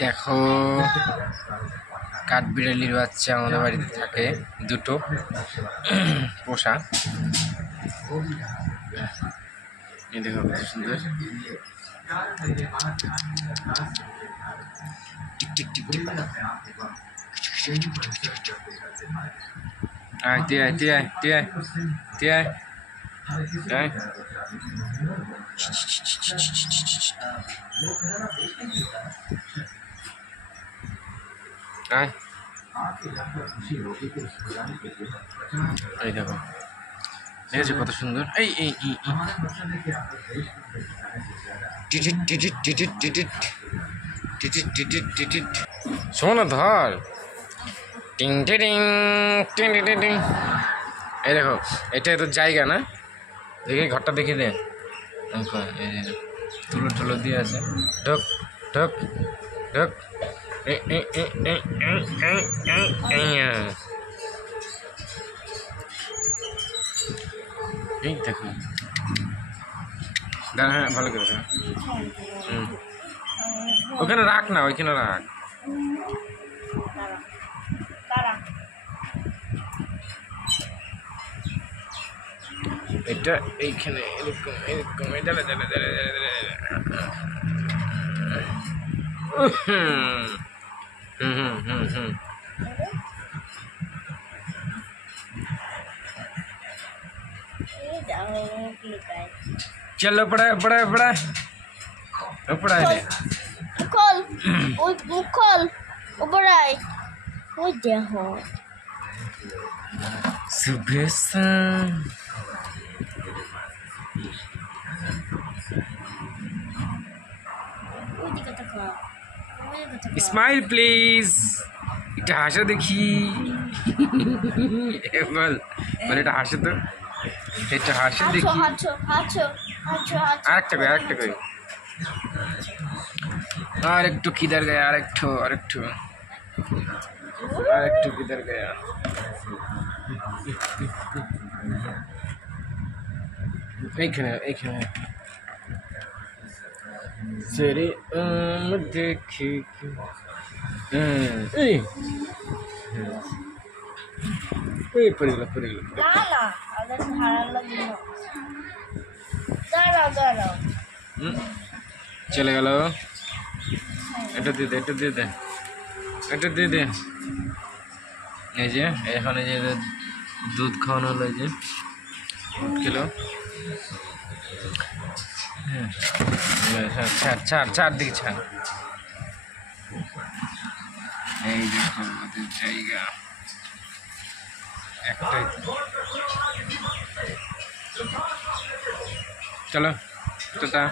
দেখো কাঠবিড়ালির বাচ্চা আমাদের বাড়িতে থাকে, দুটো পোষা। এই দেখো কত সুন্দর। আয় তুই আয়, তুই আয়, তুই আয়, তুই আয়, আয়। আয়, এই দেখো দেখেছো কত সুন্দর। এই এই শোনো ধর, টিং টিং টিং টিং টিং। এই দেখো এটা তো জায়গা না, দেখি ঘরটা দেখে দে। তুলো টুলো দিয়ে আছে, ঢোক ঢোক ঢোক। এই দেখো দাঁড়া, হ্যাঁ ভালো করে ওখানে রাখ না, ওইখানে রাখ। এটা এইখানে এরকম এরকম, चलो पड़ा पड़ा पड़ा पड़ा है खोल वो खोल ऊपर आए वो देखो सुबह शाम। स्माइल प्लीज, এটা হাসো দেখি। বল বল, এটা হাসো তো, এটা হাসো দেখি। আরেকটা কই, আরেকটা কই, আর একটু কিদার গায়া, আরেকটু আরেকটু আরেকটু কিদার গায়া। এইখানে এইখানে সেরে দেখি। এই এই পড়ে গেল পড়ে গেল। দাঁড়া আবার ভাড়া লাগবে, দাঁড়া দাঁড়া চলে গেল। এটা দিয়ে দে, এটা দিয়ে দে, এটা দিয়ে দে। এই যে এখন এই যে দুধ খাওয়ানো হলো, এই যে দুধ খেলো। ছাড় ছাড় ছাড় দিকে ছাড়। এই দেখো আমাদের জায়গা একটাই। চলো টাটা।